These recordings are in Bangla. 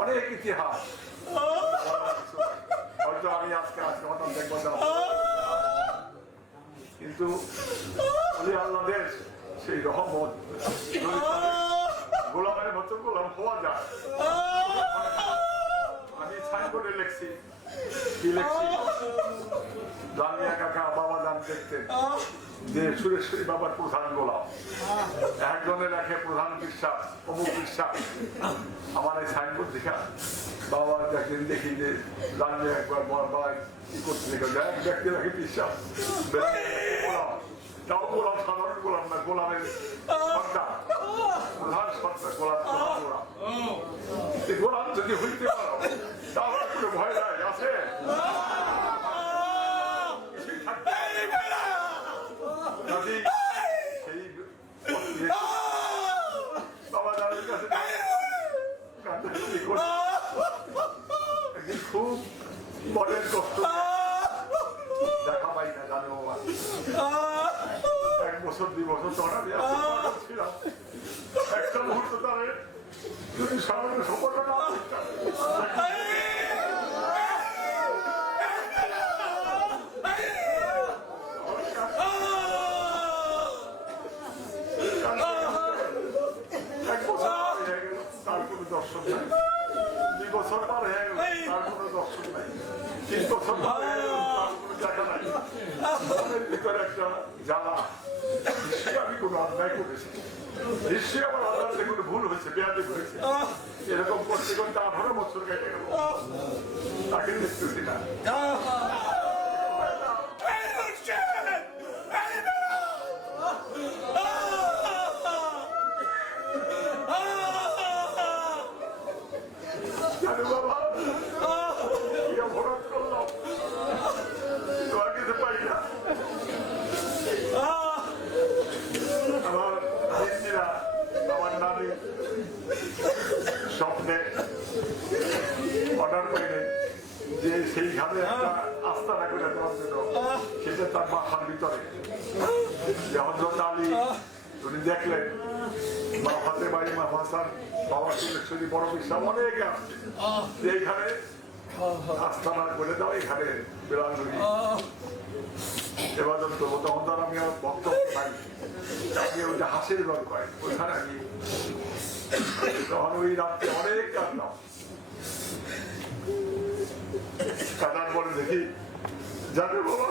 অনেক ইতিহাস, হয়তো আমি আজকে হঠাৎ দেখবো না, কিন্তু আল্লাহদের সেই রহমত গোলামের মতো গোলাম হওয়া যায়। আমি সাইনবোর্ডে লিখছি, কি লিখছি, জামিয়া কাকা বাবা দান দেখতেন যে সুরেশ্বরী বাবার প্রধান গোলাম, একজনে লেখে প্রধান বিশ্বাস অমুক বিশ্বাস। আমার এই সাইনবোর্ড দেখা বাবা দেখেন, দেখি যে জানলে একবার বাবা কি করতে এক ব্যক্তি রাখে বিশ্বাস, তাও গোলাম সাধারণ গোলাম না, গোলামের সর্দার, প্রধান সর্দার, গোলাম গোলাম। গোলাম যদি হইতে পারো তাহলে কোনো ভয় নাই আছে। খুব মনের কষ্ট দেখা পাই না, জানো বাবা, 1 বছর 2 বছর তখন ছিলাম, একটা মুহূর্ত তাদের যদি সামান্য সম্পর্ক না তার কোনো দর্শন নাই, 2 বছর পর হয়ে গেল তার কোনো দর্শন নাই, 3 বছর পর হয়ে গেল তার কোনো দেখা নাই। মনের ভিতরে একটা জ্বালা, নিশ্চয়ই আমি কোনো অন্যায় করেছি, নিশ্চয়ই আমার আদালতে কোনো ভুল হয়েছে, বেয়াদবি করেছে, এরকম করতে করতে 18 বছর কেটে গেল, তাকে দেখতেছি না। স্বপ্নে অর্ডার করিলেন যে সেইখানে একটা আস্তানা করে দেওয়ার জন্য, সেটা তার মাথার ভিতরে যে হযরত আলী উনি দেখলেন, মা ফাতেমা, ইমাম হাসান, বাবা সুরেশ্বরী, বড় বিশ্বাস অনেকে আসছে যে এইখানে আস্তানা করে দাও, এখানে বেলাঙ্গুলি এবাদত করবো। তখন তার আমি আর বক্তব্য পাই, আমি ওই যে হাসির গল্প হয় ওইখানে আমি তখন ওই রাত্রে অনেক কাঁদলাম। কাঁদার পরে দেখি জানে বাবা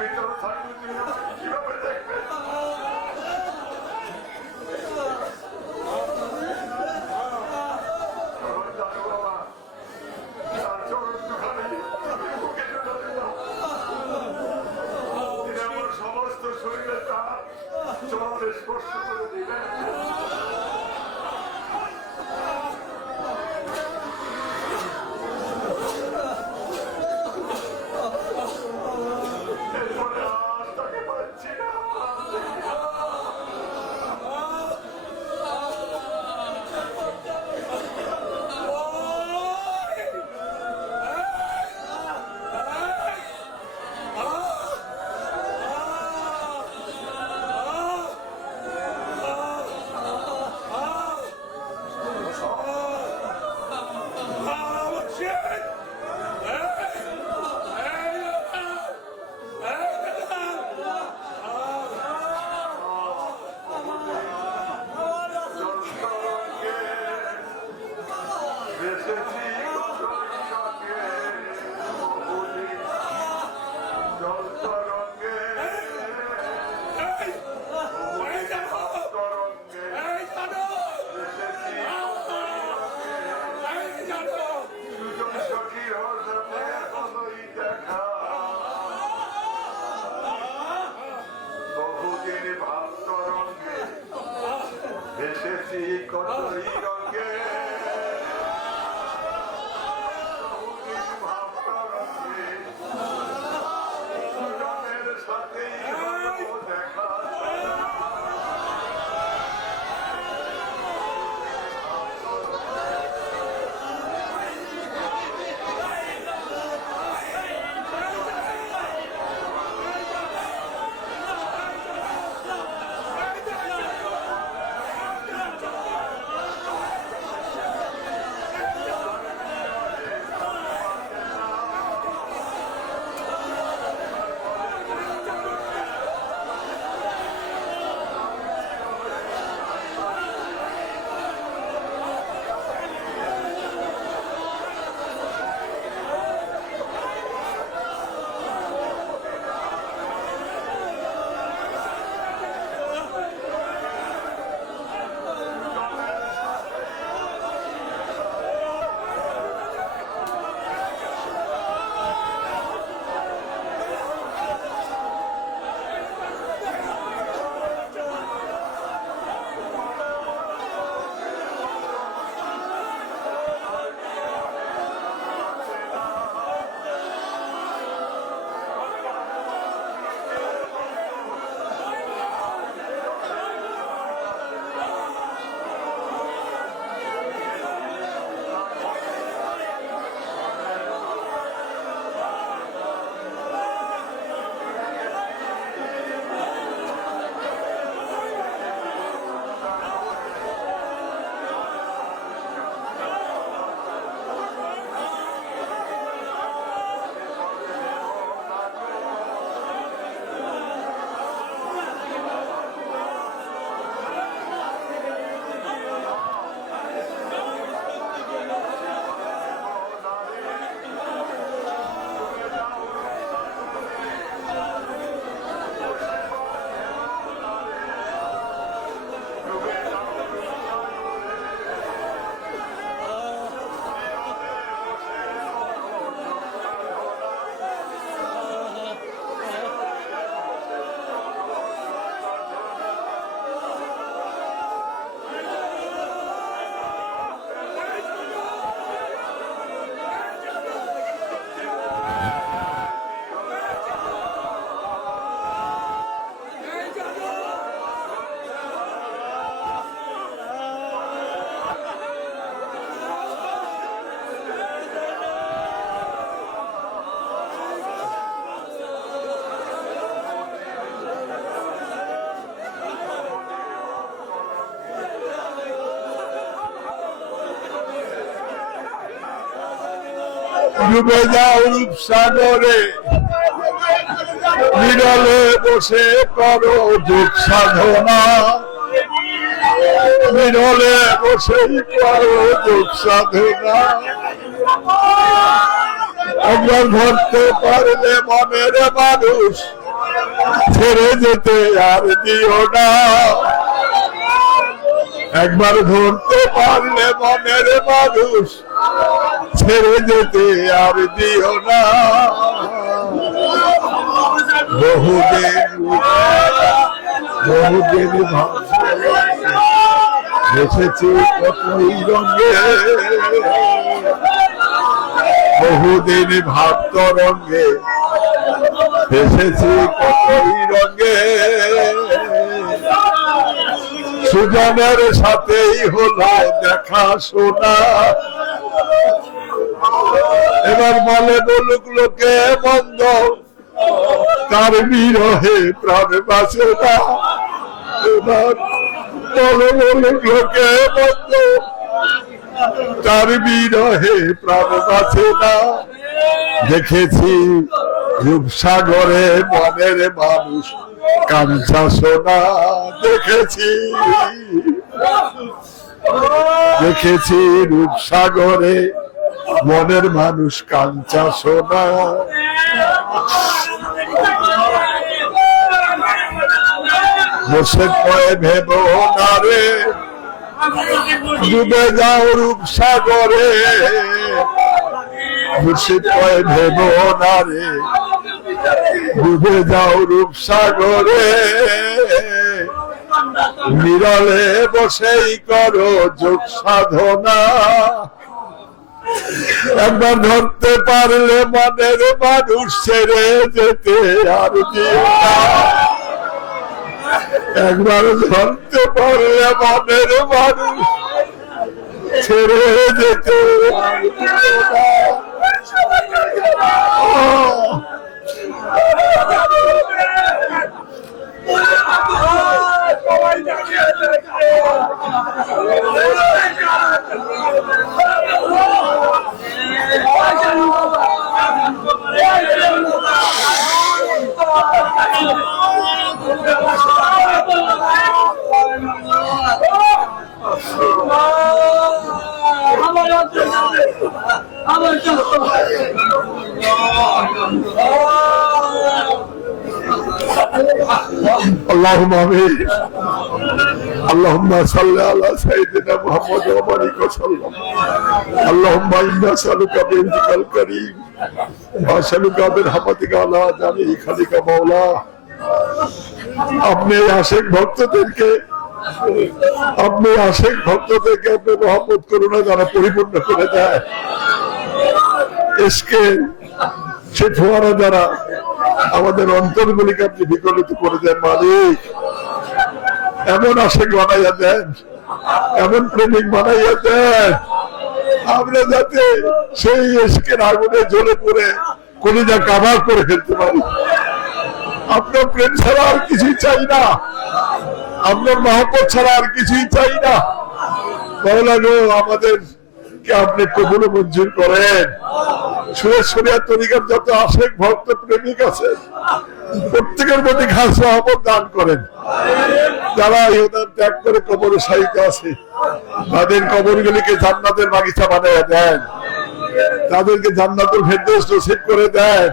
ভিতরে থাকলে তুমি আমাকে কিভাবে দেখবে? জানো বাবা, তার চরণ দুখানি তুমি বুকে ধরে দাও। তিনি আমার সমস্ত শরীরে তার চরণে স্পর্শ করে দিলেন। এরপরে আর তাকে পাচ্ছি না। ডুবে যাও রূপসাগরে, বিরলে বসে করো যোগ সাধনা, বিরলে বসে করো যোগ সাধনা। একবার ধরতে পারলে মনের মানুষ ছেড়ে যেতে আর দিও না। একবার ধরতে পারলে মনের মানুষ ছেড়ে যেতে আর দিও না। বহুদিন এসেছি কতই রঙে, বহুদিন ভাবত রঙে এসেছি কতই রঙে। সুজনের সাথেই হলো দেখা শোনা, এবার বলে বলুক লোকে বন্ধ, তার বিরহে প্রাণ বাঁচে না। এবার বলে বলুক লোকে বন্ধ, তার বিরহে প্রাণ বাঁচে না। দেখেছি রূপসাগরে মনের মানুষ কাঞ্চা সোনা, দেখেছি রূপসাগরে মনের মানুষ কাঞ্চা সোনা। বসে কয়ে ভেব না রে, ডুবে যাও রূপসাগরে। বসে কয়ে ভেব না রে, ডুবে যাও রূপসাগরে। বিরলে বসেই করো যোগ সাধনা, একবার ধরতে পারলে মনের মানুষ ছেড়ে যেতে আর দিও না। একবার ধরতে পারলে মনের মানুষ ছেড়ে যেতে আর দিও না। اللهم آمين اللهم صل على سيدنا محمد وبارك وسلم اللهم إنا نسألك بوجهك الكريم وأسألك برحمتك على جميع خلقك مولا। আপনি আশেক ভক্তদেরকে আপনি মহব্বত করুন, যারা পরিপূর্ণ করে দেয় ইশকে সে ফোয়ারা দ্বারা আমাদের অন্তরগুলিকে আপনি বিকলিত করে দেন মালিক। এমন আশেক বানাইয়া দেন, এমন প্রেমিক বানাইয়া দেন, আমরা যাতে সেই ইশকের আগুনে জ্বলে পড়ে কলিজা কাভার করে ফেলতে পারি। আপনার প্রেম ছাড়া আর কিছুই চাই না, আপনার মহব্বত ছাড়া আর কিছুই চাই না। মাওলা গো, আমাদেরকে আপনি কবুল মঞ্জুর করেন। শরিয়াত তরিকার যত আশেক ভক্ত প্রেমিক আছে প্রত্যেকের প্রতি খাস রহমত দান করেন। যারা ইহদান ত্যাগ করে কবরে শায়িত আছে তাদের কবরগুলিকে জান্নাতের বাগিচা বানিয়ে দেন, তাদেরকে জান্নাতুল ফেরদৌস নসিব করে দেন।